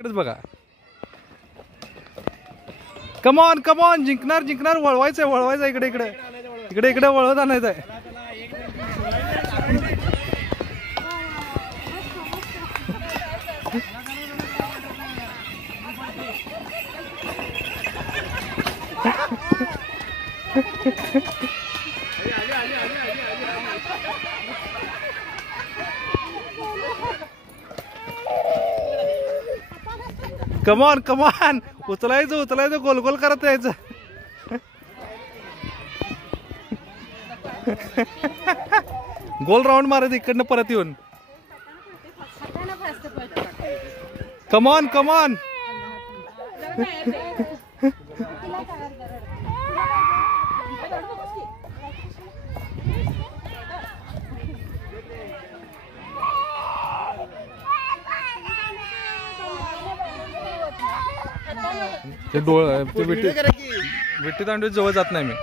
इकडेच बघा. Come on come on, जिंकणार जिंकणार. वळवायचंय वळवायचं. इकडे इकडे इकडे इकडे वळवत आणायचंय. कमॉन कमॉन, उचलायचं उचलायचं, गोल गोल करत यायचं. गोल राऊंड मारायचं इकडनं परत येऊन. Come on come on. ते डोळ ते विट्टी दांडू जवळ जात नाही मी.